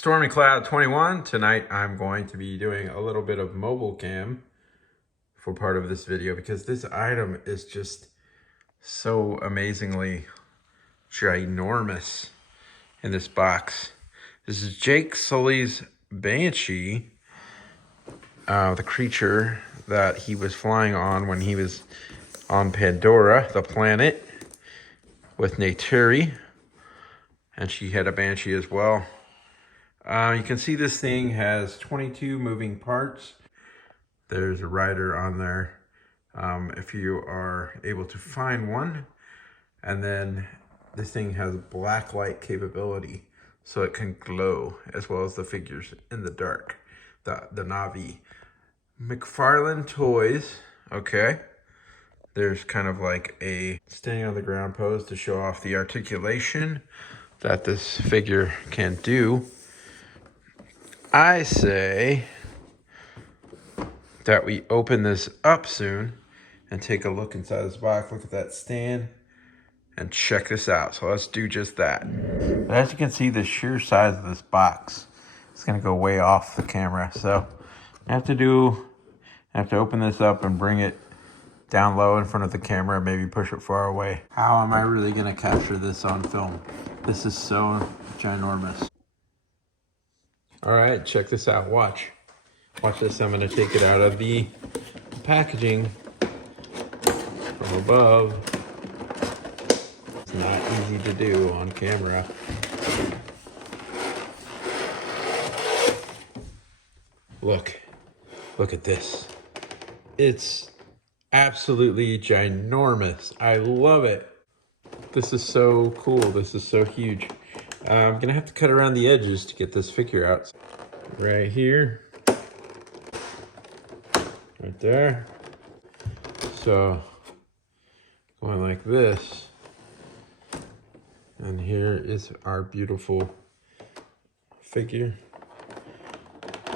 Stormy Cloud 21. Tonight I'm going to be doing a little bit of mobile cam for part of this video because this item is just so amazingly ginormous in this box. This is Jake Sully's Banshee, the creature that he was flying on when he was on Pandora, the planet, with Neytiri, and she had a Banshee as well. You can see this thing has 22 moving parts. There's a rider on there if you are able to find one. And then this thing has black light capability, so it can glow, as well as the figures in the dark, the Navi. McFarlane toys, okay. There's kind of like a standing on the ground pose to show off the articulation that this figure can do. I say that we open this up soon and take a look inside this box. Look at that stand and check this out. So let's do just that. But as you can see, the sheer size of this box is going to go way off the camera. So I have to open this up and bring it down low in front of the camera, maybe push it far away. How am I really going to capture this on film? This is so ginormous. All right, check this out. Watch this. I'm going to take it out of the packaging from above. It's not easy to do on camera. Look at this. It's absolutely ginormous. I love it. This is so cool. This is so huge. I'm gonna have to cut around the edges to get this figure out. Right here, right there. So going like this, and here is our beautiful figure.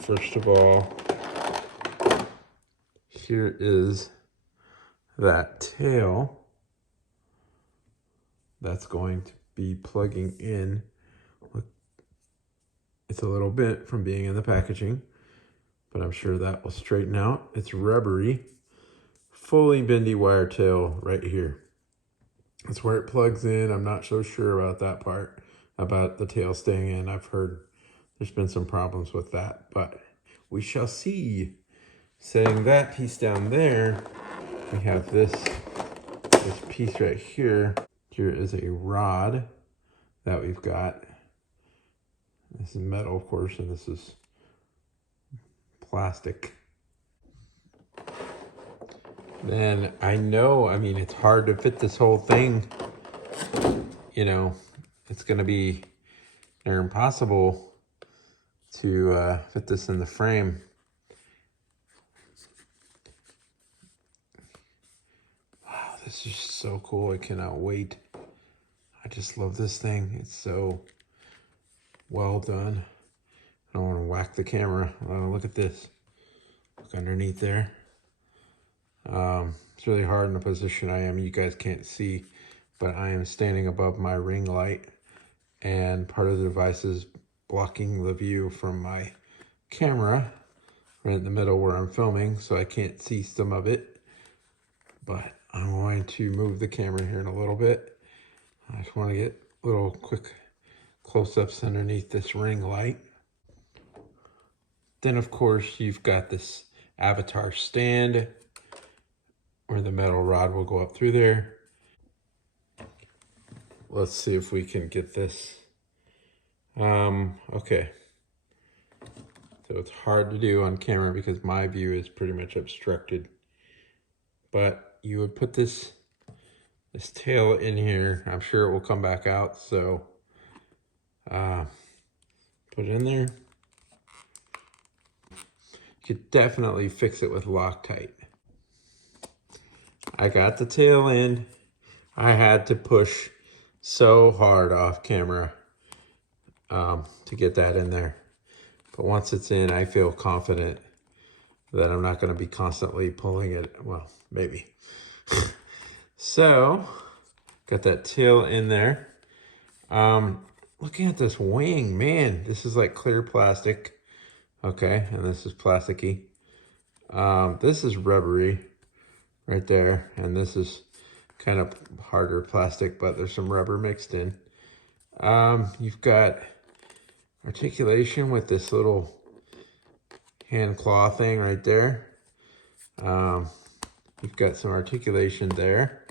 First of all, here is that tail that's going to be plugging in. Look, it's a little bit from being in the packaging, but I'm sure that will straighten out. It's rubbery, fully bendy wire tail right here. That's where it plugs in. I'm not so sure about that part, about the tail staying in. I've heard there's been some problems with that, but we shall see. Setting that piece down there, we have this piece right here. Here is a rod that we've got. This is metal, of course, and this is plastic. Then I mean, it's hard to fit this whole thing. You know, it's gonna be near impossible to fit this in the frame. Wow, this is so cool. I cannot wait. I just love this thing. It's so well done. I don't want to whack the camera. Look at this. Look underneath there. It's really hard in the position I am. You guys can't see, but I am standing above my ring light, and part of the device is blocking the view from my camera right in the middle where I'm filming, so I can't see some of it. But I'm going to move the camera here in a little bit. I just want to get little quick close-ups underneath this ring light. Then, of course, you've got this avatar stand where the metal rod will go up through there. Let's see if we can get this. Okay. So it's hard to do on camera because my view is pretty much obstructed. But you would put this tail in here. I'm sure it will come back out, so put it in there. You could definitely fix it with Loctite. I got the tail in. I had to push so hard off camera to get that in there. But once it's in, I feel confident that I'm not going to be constantly pulling it. Well, maybe. So, got that tail in there. looking at this wing, man, this is like clear plastic. Okay, and this is plasticky. This is rubbery right there, and this is kind of harder plastic, but there's some rubber mixed in. You've got articulation with this little hand claw thing right there. You've got some articulation there.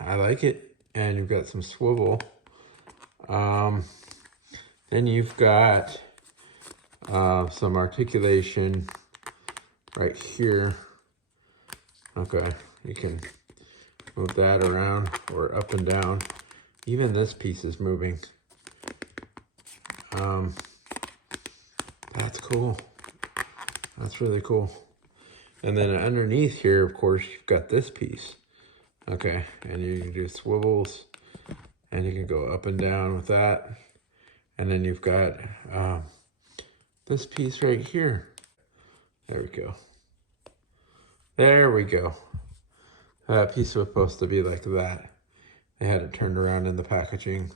I like it. And you've got some swivel. Then you've got some articulation right here. Okay, you can move that around or up and down. Even this piece is moving. That's cool. That's really cool. And then underneath here, of course, you've got this piece. Okay, and you can do swivels, and you can go up and down with that. And then you've got this piece right here. There we go. There we go. That piece was supposed to be like that. They had it turned around in the packaging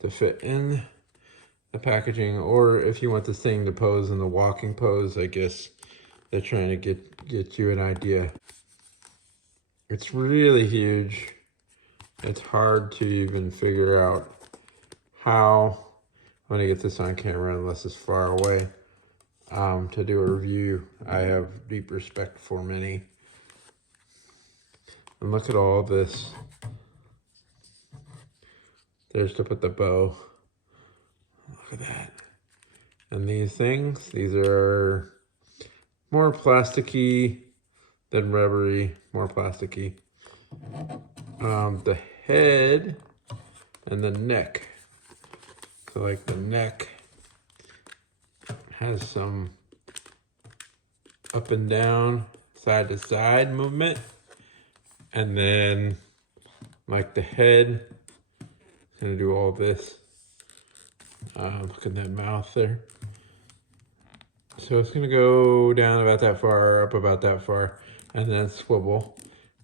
to fit in the packaging. Or if you want this thing to pose in the walking pose, I guess they're trying to get you an idea. It's really huge. It's hard to even figure out how. I'm gonna get this on camera unless it's far away. To do a review, I have deep respect for Mini. And look at all this. There's to put the bow. Look at that. And these things, these are more plasticky than rubbery, more plasticky. The head and the neck. So like the neck has some up and down, side to side movement. And then like the head, it's gonna do all this. Look at that mouth there. So it's gonna go down about that far, up about that far, and then swivel.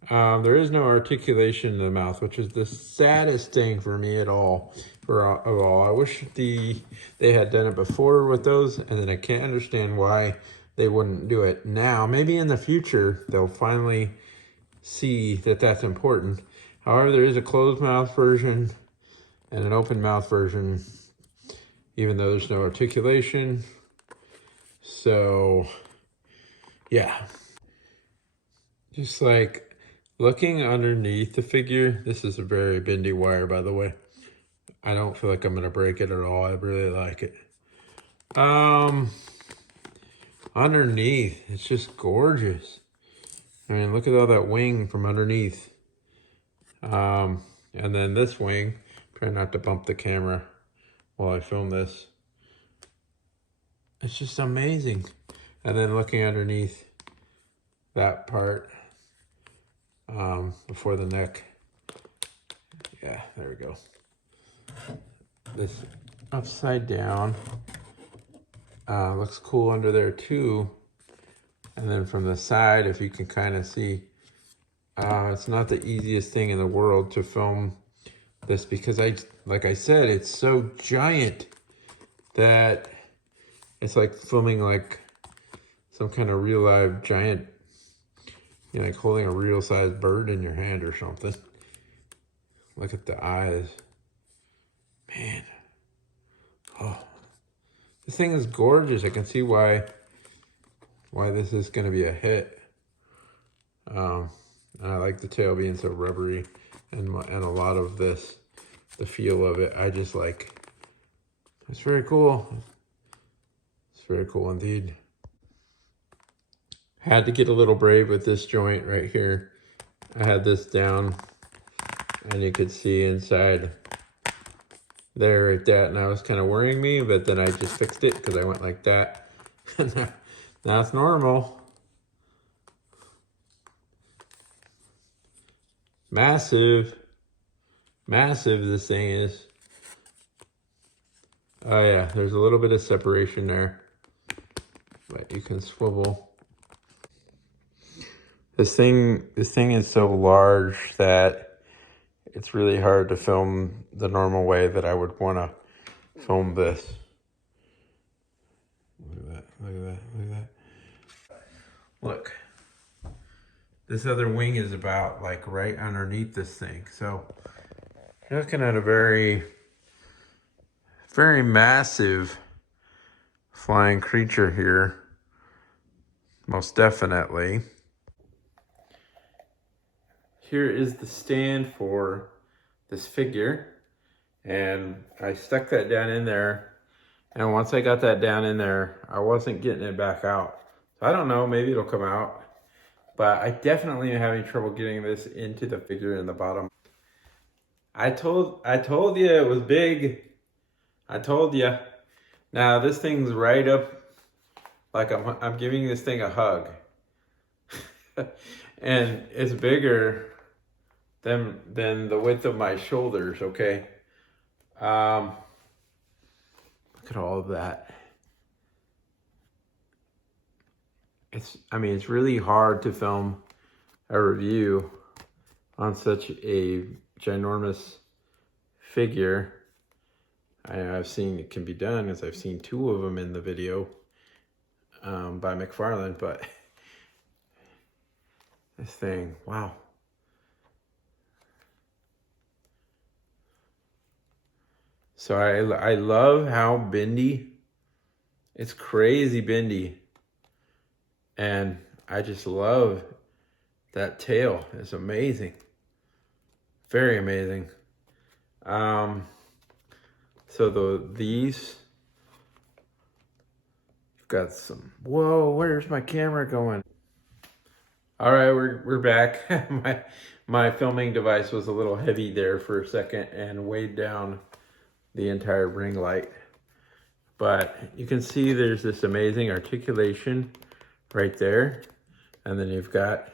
There is no articulation in the mouth, which is the saddest thing for me at all. I wish they had done it before with those, and then I can't understand why they wouldn't do it now. Maybe in the future they'll finally see that that's important. However, there is a closed mouth version and an open mouth version, even though there's no articulation. So yeah, just like looking underneath the figure, this is a very bendy wire, by the way. I don't feel like I'm gonna break it at all. I really like it. Underneath, it's just gorgeous. I mean, look at all that wing from underneath. And then this wing, try not to bump the camera while I film this. It's just amazing. And then looking underneath that part, before the neck. Yeah, there we go. This upside down looks cool under there too. And then from the side, if you can kind of see, it's not the easiest thing in the world to film this because like I said, it's so giant that it's like filming like some kind of real live giant, you know, like holding a real size bird in your hand or something. Look at the eyes. Man. Oh. This thing is gorgeous. I can see why this is going to be a hit. I like the tail being so rubbery and a lot of this, the feel of it. I just like, it's very cool. It's very cool indeed. Had to get a little brave with this joint right here. I had this down and you could see inside there like that, and that was kind of worrying me, but then I just fixed it because I went like that. Now it's normal. Massive this thing is. Oh yeah, there's a little bit of separation there, but you can swivel. This thing is so large that it's really hard to film the normal way that I would want to film this. Look at that, look at that, look at that. Look, this other wing is about like right underneath this thing. So you're looking at a very, very massive flying creature here, most definitely. Here is the stand for this figure, and I stuck that down in there, and once I got that down in there, I wasn't getting it back out. So I don't know, maybe it'll come out, but I definitely am having trouble getting this into the figure in the bottom. I told you it was big. I told you. Now this thing's right up, like I'm giving this thing a hug. And it's bigger than the width of my shoulders, okay? Look at all of that. I mean, it's really hard to film a review on such a ginormous figure. I've seen it can be done, as I've seen 2 of them in the video by McFarlane, but this thing, wow. So I love how bendy, it's crazy bendy. And I just love that tail, it's amazing. Very amazing. So these, you've got some, whoa, where's my camera going? All right, we're back. my filming device was a little heavy there for a second and weighed down the entire ring light. But you can see there's this amazing articulation right there. And then you've got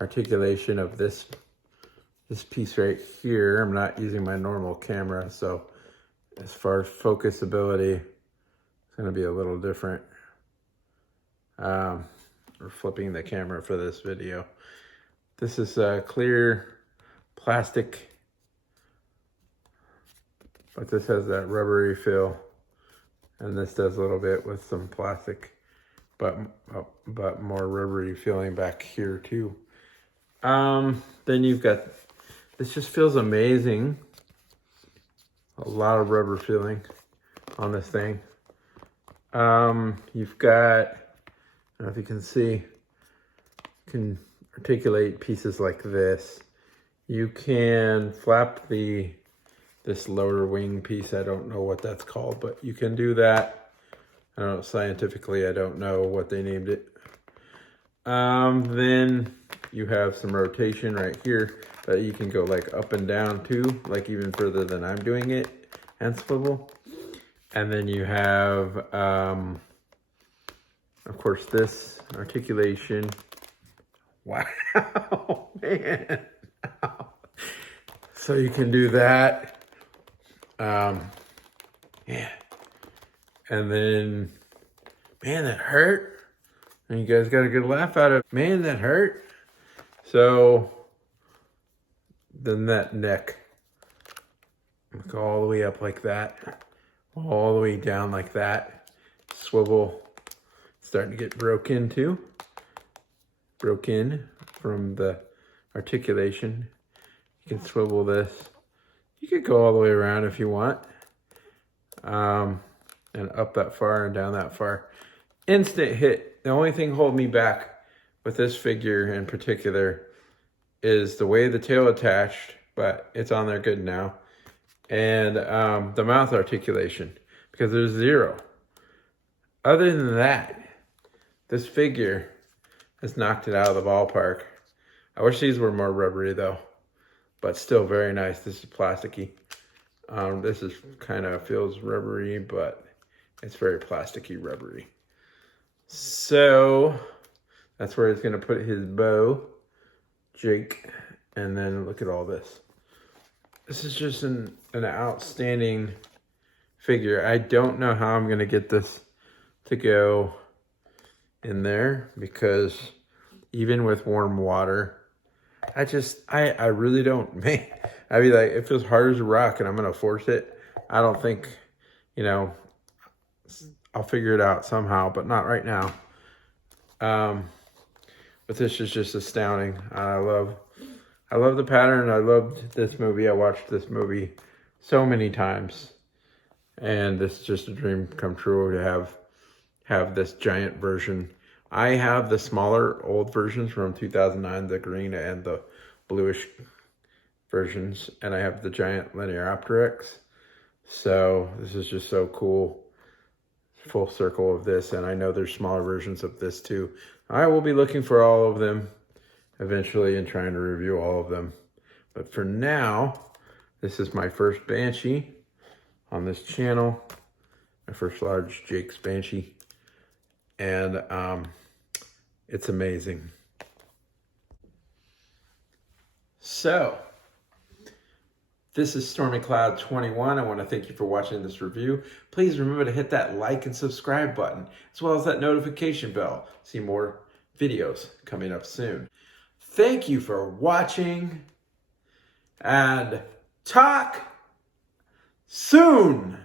articulation of this piece right here. I'm not using my normal camera, so as far as focusability, it's gonna be a little different. We're flipping the camera for this video. This is a clear plastic, but this has that rubbery feel, and this does a little bit with some plastic, but more rubbery feeling back here too. Then you've got, this just feels amazing. A lot of rubber feeling on this thing. You've got, I don't know if you can see, you can articulate pieces like this. You can flap this lower wing piece. I don't know what that's called, but you can do that. I don't know, scientifically, I don't know what they named it. Then you have some rotation right here that you can go like up and down too, like even further than I'm doing it, and swivel. And then you have, of course, this articulation. Wow, man. So you can do that. Yeah. And then, man, that hurt. And you guys got a good laugh out of it. Man, that hurt. So then that neck, look all the way up like that, all the way down like that. Swivel, starting to get broke in too. Broke in from the articulation. You can swivel this. You could go all the way around if you want. And up that far and down that far. Instant hit. The only thing holding me back with this figure in particular is the way the tail attached, but it's on there good now. And the mouth articulation, because there's 0. Other than that, this figure has knocked it out of the ballpark. I wish these were more rubbery though, but still very nice. This is plasticky. This is kind of feels rubbery, but it's very plasticky rubbery. So that's where he's gonna put his bow, Jake. And then look at all this. This is just an outstanding figure. I don't know how I'm gonna get this to go in there, because even with warm water, I really don't, man. I mean, like, it feels hard as a rock and I'm going to force it. I don't think, you know, I'll figure it out somehow, but not right now. But this is just astounding. I love the pattern. I loved this movie. I watched this movie so many times. And this is just a dream come true to have this giant version. I have the smaller old versions from 2009, the green and the bluish versions, and I have the giant Linearopteryx. So this is just so cool. Full circle of this, and I know there's smaller versions of this too. I will be looking for all of them eventually and trying to review all of them. But for now, this is my first Banshee on this channel. My first large Jake's Banshee. And it's amazing. So, this is Stormy Cloud 21. I want to thank you for watching this review. Please remember to hit that like and subscribe button, as well as that notification bell. See more videos coming up soon. Thank you for watching, and talk soon.